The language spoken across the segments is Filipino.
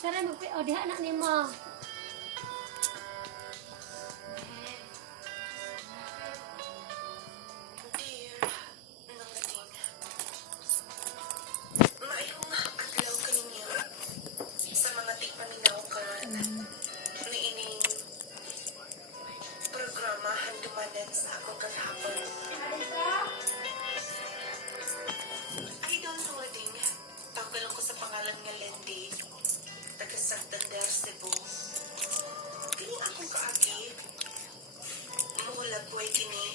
Sana magpi o diha na nimo. Maayong adlaw kaninyo sa mga tigpaminaw ka niining programa handumanan sa akong kaghapon. Idol Roding, tawag ko sa pangalan nga Lendi, taga Santander, Cebu. Piling akong kaagi, muhulag buhay kini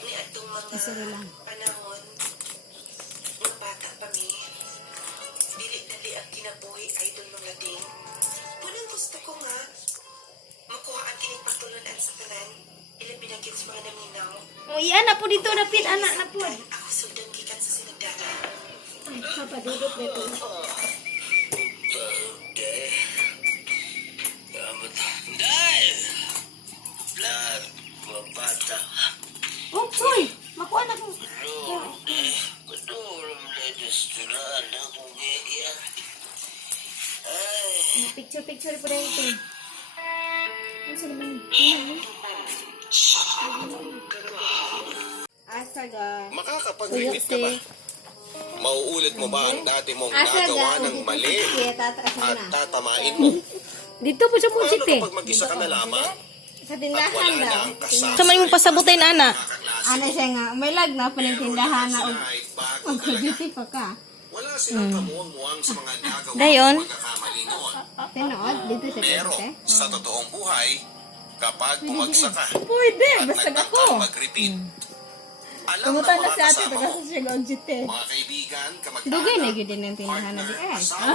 ni atong mga panahon nga bata pa mi. Dili ang kinabuhi idol mga ding. Punang gusto ko nga makuha ang kining patulunan sa tanan. Ilang binagyan sa mga naminaw. O, iyan na po dito na pin, anak na po. Ako sundan gikan sa sinagdana. Papadudot nito. Okay. Dahil blood mga bata. Oh, boy! Makuha na ko. Kaduram na desturan akong gigyan. Ay, Picture po na ito. Ano sa naman? Asaga. Makakapag-repeat ka ba? Mauulit mo ba ang dati mong Asaga. nagawa ng mali Tataas at na. tatamain mo? Dito po siya po Paano site. kapag mag-isa ka na lamang Sa at tindahan wala na daw. ang kasama? Sa may pasabutin, ana. Ano siya nga, may lag na panintindahan na og Ay, bago talaga. mag-beauty pa ka. Wala silang kamuang-muang sa mga nagawa Dayon. ng pagkakamali noon. Tinood, dito sa Pero tete. sa totoong buhay, kapag bumagsak ka Pwede, at basta ako. nagtangkang mag-repeat, alam Pumunta ng na mga sa ate, kasama taga mo, sa siya ang jite. mga kaibigan, Dugay na kamag-anak, yun din ang tindahan na di partner, ay. asawa,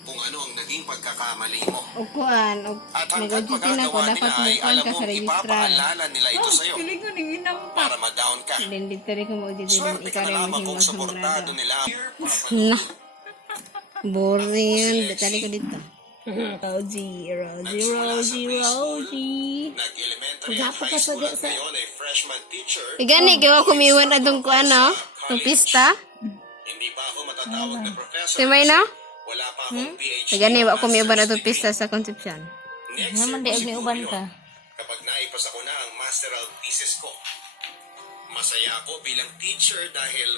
kung ano ang naging pagkakamali mo. O kuan, o At hanggat nag-jite na ko, magagawa dapat nila ay mukuan alam ka sa mong registrar. ipapaalala nila ito sa'yo Piling ko nang inam pa. para ma-down ka. Then dito rin ko mag-jite din, Swerte ikaw ka rin na lamang kung maging suportado magsambrado. nila. Na. Boring yun. Dali ko dito. Rosie. Nag-elementary at Maghapo high ka sa school at sa- ngayon ay freshman teacher. Igani, gawa kumiwan na dun ko ano. Itong pista. Hindi pa ako matatawag na professor. Timay na? Wala pa akong PhD. Igani, wa kumiwan na master's itong pista sa Concepcion. Next Naman year di po may uban siguro ka. yun, kapag naipasa ko na ang masteral thesis ko. Masaya ako bilang teacher dahil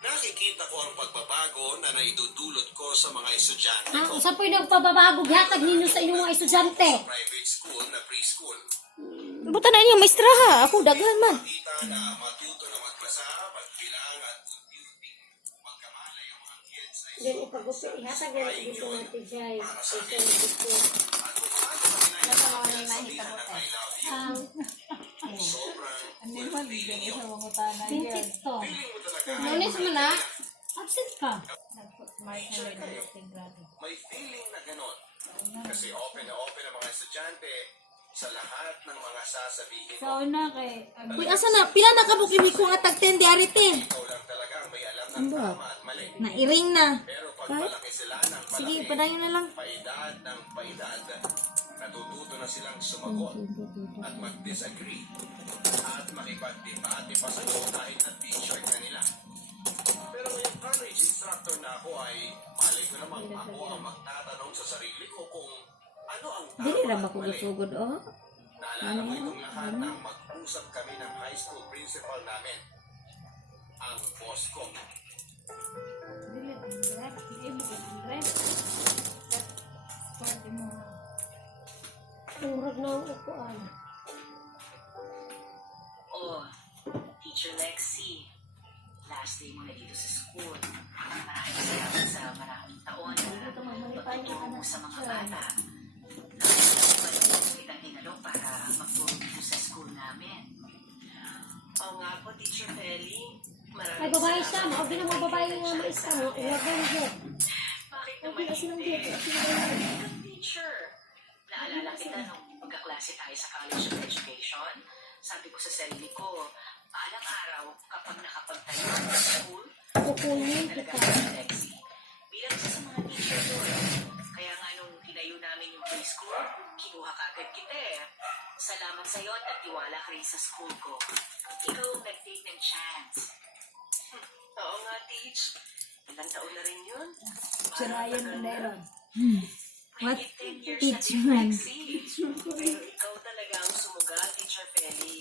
nakikita ko ang pagbabago na naidudulot ko sa mga estudyante ko. Sa po yung pagbabago hatag ninyo sa inyong mga estudyante. Private school na preschool. Buta na niyo, maestra ha. Ako, daghan man. Kita na matuto na magbasa, magbilang at computing. Magkamalay ang mga kids sa Then ipagupi ihatag na dito natin siya. Vincent to. Lunes mo na. Absent ka. may feeling na ganon. Kasi open na open ang mga estudyante sa lahat ng mga sasabihin mo. Sa una kay Uy, asa na? Pila na kabuk ini ko nga tag 10 diari 10. Ikaw lang talaga ang may alam ng tama at mali. Nairing na. Pero pag malaki sila ng Sige, malaki, padayon na lang. paedad ng paedad, natututo na silang sumagot at mag-disagree at makipag-debate pa sa'yo kahit na t-shirt na nila. Pero ngayong college instructor na ako ay malay ko namang ako ang magtatanong sa sarili ko kung ano ang tama Dili ra at ba ko mali. gusugod oh. Naalala ko itong lahat nang mag-usap kami ng high school principal namin, ang boss ko. turog na ang upuan. Oh, Teacher Lexi, last day mo na dito sa school. Maraming salamat sa maraming taon na pagtuturo mo sa mga bata. Nakapagpapalito kitang hinalo para magturo dito sa school namin. Oo nga po, Teacher Feli. Ay babae siya, mao din ang mga babae nga maestra mo. Iwagan mo. Bakit Okay, naman kasi lang hindi? dito. Teacher, naalala kita nung magkaklase tayo sa College of Education. Sabi ko sa sarili ko, alang araw kapag nakapagtayo ako sa school, Kukunin talaga kita. si Lexi. Bilang isa sa mga teacher doon. Kaya nga nung tinayo namin yung preschool, kinuha kagad kita eh. Salamat sa'yo at nagtiwala ka rin sa school ko. Ikaw ang nag-take ng chance. Oo nga, Teach. Ilang taon na rin yun? Sirayan mo na yun. What? Mahigit 10 years Teach na man. Lexi. Pero ikaw talaga ang sumuga, Teacher Feli.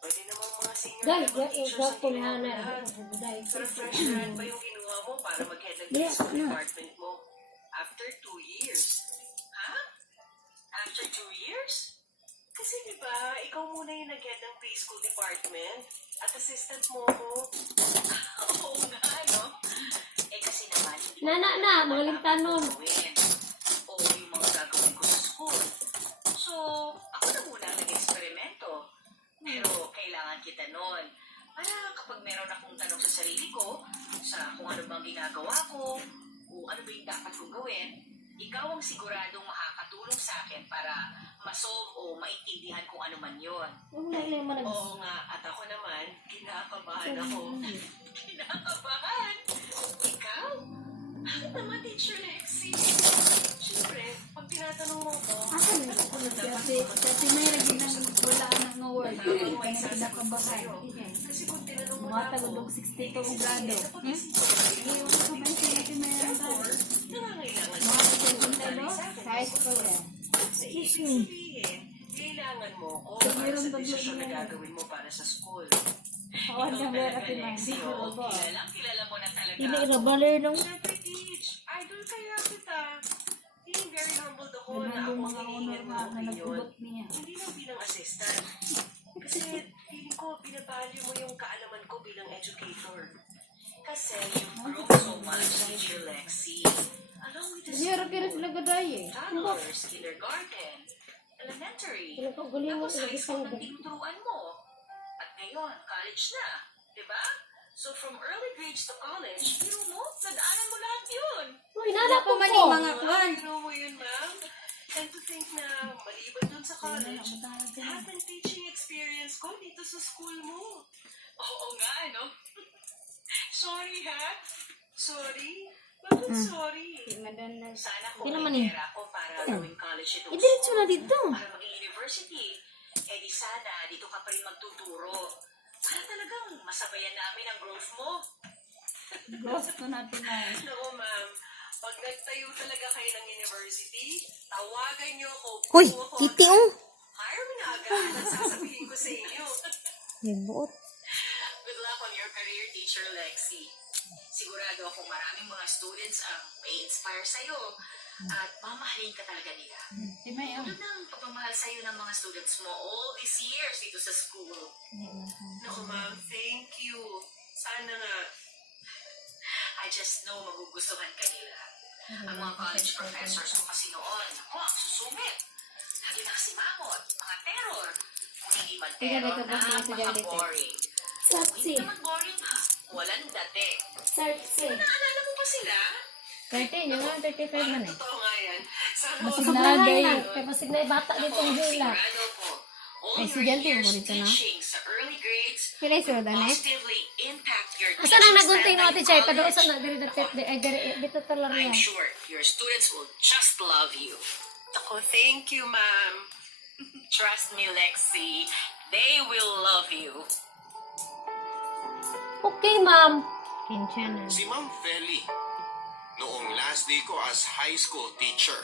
Pwede namang mga senior Dahil, level teachers ang gwapo ginawa na mo lahat. dahil. Pero fresh grad pa yung kinuha mo para mag-head ng Yes, school no. department mo. After 2 years. Ha? After 2 years? Kasi diba, ikaw muna yung nag-head ng preschool department at assistant mo ko. Oo nga, no? Eh kasi naman, hindi Na, mga limtanon. gawin. O yung mga gagawin ko sa school. So, ako na muna nag-eksperimento. Pero kailangan kita nun. Para kapag meron akong tanong sa sarili ko, sa kung ano bang ginagawa ko, o ano ba yung dapat kong gawin, ikaw ang siguradong makakatulong sa akin para masolve o maintindihan kung ano man yun. Oo nga, at ako naman, kinakabahan ako. Kinakabahan? Ikaw? Bakit naman, Teacher Lexi? Siyempre, pag tinatanong mo ko, Kasi may lagi nang wala anak no word. tamang may Kaya sasagot ko kinakabahan. sa'yo. Kasi kung tinanong mo Mga na ako, tagudog 62 ang grado. napagising ko na rin. Iyon ko may sinabi may Therefore, nangangailangan Mga mo presentado, high school yan. Ibig sabihin, kailangan mo ko para sa desisyon na gagawin mo para sa school. Kawan Ikaw ng wera talaga, kinang. Lexi, oo, kilala mo na talaga. Ina-irabaler nung Siyempre, Teach, idol kaya kita. Being very humbled ako na Ganun ako yung mga hinihingan mo honor na opinion. nagpulot niya. Hindi lang bilang assistant. Kasi feeling ko, binavalue mo yung kaalaman ko bilang educator. Kasi you've grown so much, Teacher Lexi. Along with the Kira sila gaday eh. toddlers, kindergarten, elementary, Pinagkagalingan tapos high ilagay school sa na tinuturuan mo. At ngayon, college na. Diba? So from early grades to college, biro mo, nadaanan mo lahat yun. Uy, nana ko Mani, mga Wow, kwan. biro mo yun, ma'am. And to think na maliban dun sa college, lahat ng teaching experience ko dito sa school mo. Oo nga, ano? Sorry, ha? Sorry? Bakit sorry? Sana kung Hindi naman may eh. pera ako para gawing college itong Idiretso na dito. para maging university, eh di sana dito ka pa rin magtuturo. Para talagang masabayan namin ang growth mo. Gusto natin na. Naku, ma'am. Pag nagtayo talaga kayo ng university, tawagan niyo ako. Hoy, buo ako kiti agad. oh. Hire me na agad at sasabihin ko sa inyo. Yung buot. Good luck on your career, Teacher Lexi. Sigurado akong maraming mga students ang may inspire sa'yo at mamahalin ka talaga nila. Di ba yun? Ano nang pagmamahal sa'yo ng mga students mo all these years dito sa school? Naku, ma'am, thank you. Sana nga. I just know magugustuhan ka nila. Ang mga college professors ko kasi noon, ako, ang susungit. Lagi nakasimangot, mga terror. Kung hindi man terror, napaka-boring. Satsi. Hindi naman boring ha. Walang dating. Satsi. Naalala mo ba sila? 30, yung nga 35 man eh. Totoo nga yan. Sana Masig ako- na Sobrahan day. lang. Kaya masig na bata dito ang hila. Sigurado ko, all Ay, your estudyante mo years rito na? teaching sa early grades Pila yung sudan eh? positively impact your Asa nang teaching naguntay style no in ate Chay? college. Kadoosan na diri dito talar I'm niya. sure your students will just love you. Ako, thank you, ma'am. Trust me, Lexi. They will love you. Okay, ma'am. Kinsya na. Si Ma'am Feli, noong last day ko as high school teacher.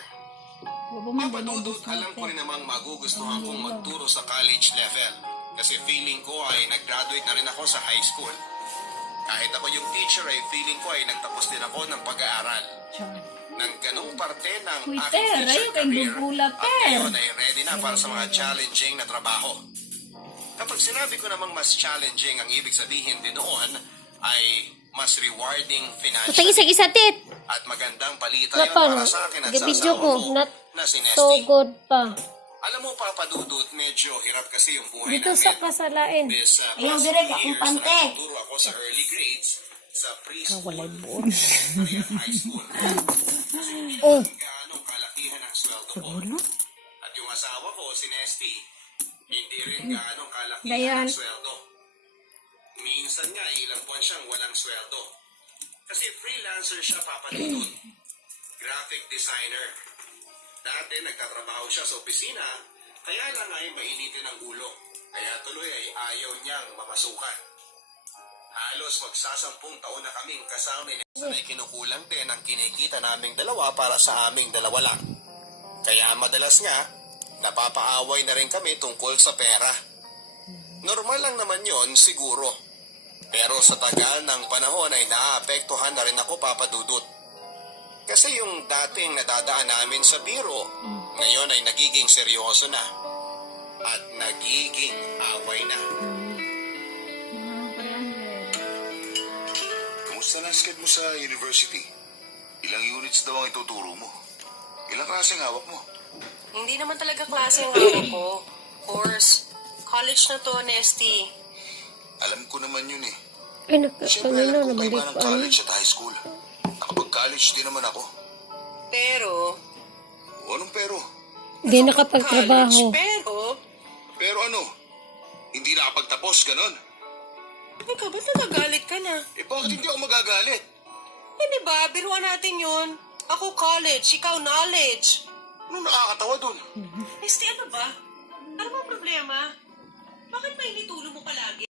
Papadudot, alam ko rin namang magugustuhan kong magturo sa college level. Kasi feeling ko ay nag-graduate na rin ako sa high school. Kahit ako yung teacher ay feeling ko ay nagtapos din ako ng pag-aaral. Nang ganong parte ng Uy, aking per, teacher ayaw kayong career bugula, at per. ngayon ay ready na para sa mga challenging na trabaho. Kapag sinabi ko namang mas challenging ang ibig sabihin din noon ay mas rewarding Putang financially. isa-isa tit. At magandang balita yun Napang, para sa akin at sa video asawa ko. ko Not na si so Nesty. good pa. Alam mo, Papa Dudut, medyo hirap kasi yung buhay Dito sa namin. kasalain. This Ayaw, past direk, few akong years pante. na nagtuturo ako sa early grades sa preschool Walay buot. kaya high school. Oh. Gaano kalakihan ang sweldo ko. At yung asawa ko, si Nesty, hindi rin gaano kalakihan Dayan. ang sweldo. Minsan nga, ilang buwan siyang walang sweldo. Kasi freelancer siya, Papa Dudut. Graphic designer. Dati nagtatrabaho siya sa opisina, kaya lang ay mainitin ang ulo. Kaya tuloy ay ayaw niyang mamasukan. Halos magsasampung taon na kaming kasama ni Sanay kinukulang din ang kinikita naming dalawa para sa aming dalawa lang. Kaya madalas nga, napapaaway na rin kami tungkol sa pera. Normal lang naman yon siguro. Pero sa tagal ng panahon ay naapektuhan na rin ako, Papa Dudut. Kasi yung dating nadadaan namin sa biro, ngayon ay nagiging seryoso na. At nagiging away na. Kamusta na ang sked mo sa university? Ilang units daw ang ituturo mo? Ilang klase ang hawak mo? Hindi naman talaga klase ang hawak ko. Course. College na to, Nesty. Alam ko naman yun eh. Ay, Siyempre alam ko nabalik kaiba ng pa. college at high school. Nakapag-college din naman ako. Pero, O anong pero? Hindi nakapagtrabaho. Pero ano? Hindi nakapagtapos, ganon? Ikaw, ba't nagagalit ka na? Eh bakit hindi ako magagalit? Eh, di ba? Biruan natin yun. Ako college, ikaw knowledge. Anong nakakatawa dun? Nesty, ano ba? Ano ba problema? Bakit mainit ulo mo palagi?